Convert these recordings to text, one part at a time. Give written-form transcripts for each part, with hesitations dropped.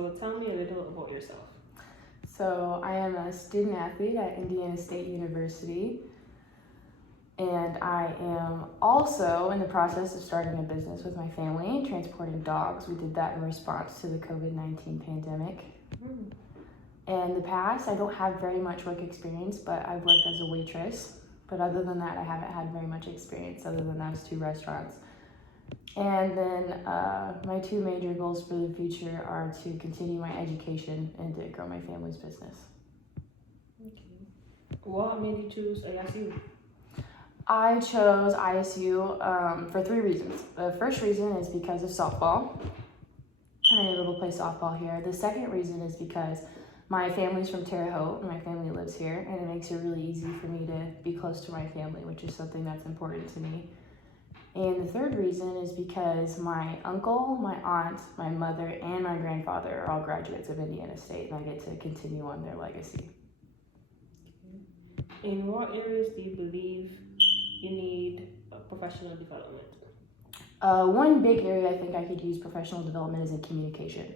So tell me a little about yourself. So I am a student athlete at Indiana State University, and I am also in the process of starting a business with my family, transporting dogs. We did that in response to the COVID-19 pandemic. In the past, I don't have very much work experience, but I've worked as a waitress. But other than that, I haven't had very much experience other than those 2 restaurants. And then my 2 major goals for the future are to continue my education and to grow my family's business. Okay. What made you choose ASU? I chose ISU for 3 reasons. The first reason is because of softball. I'm able to play softball here. The second reason is because my family's from Terre Haute and my family lives here, and it makes it really easy for me to be close to my family, which is something that's important to me. And the third reason is because my uncle, my aunt, my mother, and my grandfather are all graduates of Indiana State, and I get to continue on their legacy. In what areas do you believe you need professional development? One big area I think I could use professional development is in communication.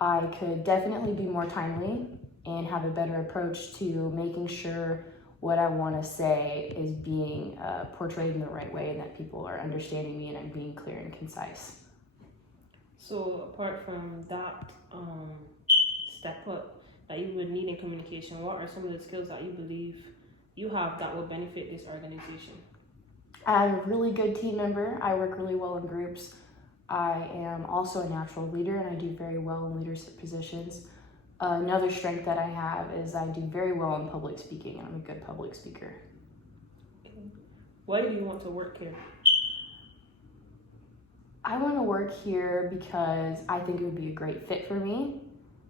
I could definitely be more timely and have a better approach to making sure what I want to say is being portrayed in the right way and that people are understanding me and I'm being clear and concise. So apart from that step up that you would need in communication, what are some of the skills that you believe you have that will benefit this organization? I'm a really good team member. I work really well in groups. I am also a natural leader and I do very well in leadership positions. Another strength that I have is I do very well in public speaking, and I'm a good public speaker. Okay. Why do you want to work here? I want to work here because I think it would be a great fit for me,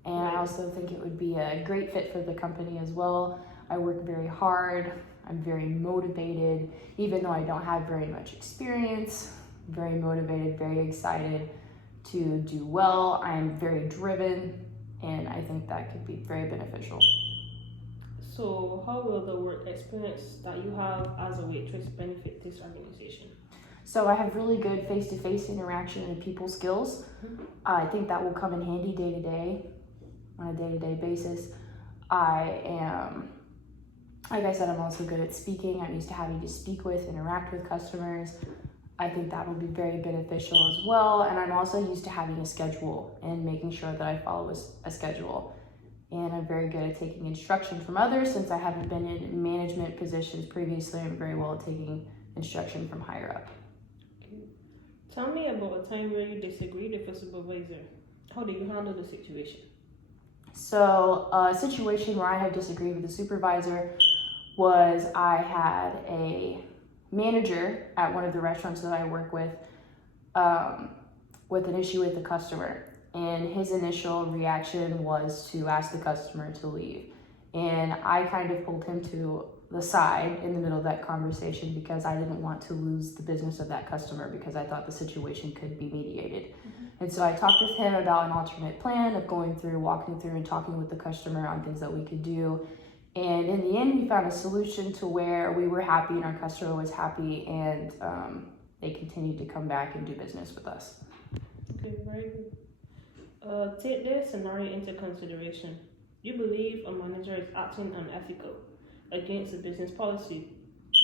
and I also think it would be a great fit for the company as well. I work very hard, I'm very motivated, even though I don't have very much experience. I'm very motivated, very excited to do well. I'm very driven, and I think that could be very beneficial. So how will the work experience that you have as a waitress benefit this organization? So I have really good face-to-face interaction and people skills. I think that will come in handy day to day, on a day-to-day basis. I am, like I said, I'm also good at speaking. I'm used to having to speak with, interact with customers. I think that will be very beneficial as well. And I'm also used to having a schedule and making sure that I follow a schedule. And I'm very good at taking instruction from others. Since I haven't been in management positions previously, I'm very well at taking instruction from higher up. Okay. Tell me about a time where you disagreed with a supervisor. How did you handle the situation? So a situation where I have disagreed with a supervisor was I had a manager at one of the restaurants that I work with an issue with the customer, and his initial reaction was to ask the customer to leave, and I kind of pulled him to the side in the middle of that conversation because I didn't want to lose the business of that customer because I thought the situation could be mediated. And so I talked with him about an alternate plan of walking through and talking with the customer on things that we could do. And in the end, we found a solution to where we were happy and our customer was happy, and they continued to come back and do business with us. Okay, very good. Take this scenario into consideration. You believe a manager is acting unethical against a business policy.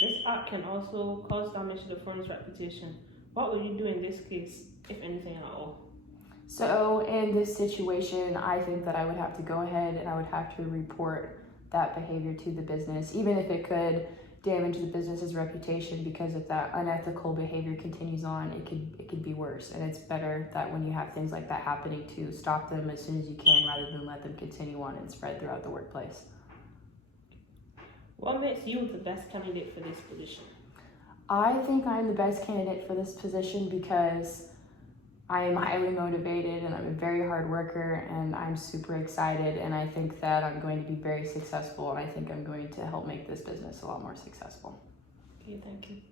This act can also cause damage to the firm's reputation. What will you do in this case, if anything at all? So in this situation, I think that I would have to go ahead and I would have to report that behavior to the business, even if it could damage the business's reputation, because if that unethical behavior continues on, it could be worse. And it's better that when you have things like that happening to stop them as soon as you can rather than let them continue on and spread throughout the workplace. What makes you the best candidate for this position? I think I'm the best candidate for this position because I am highly motivated and I'm a very hard worker and I'm super excited, and I think that I'm going to be very successful, and I think I'm going to help make this business a lot more successful. Okay, thank you.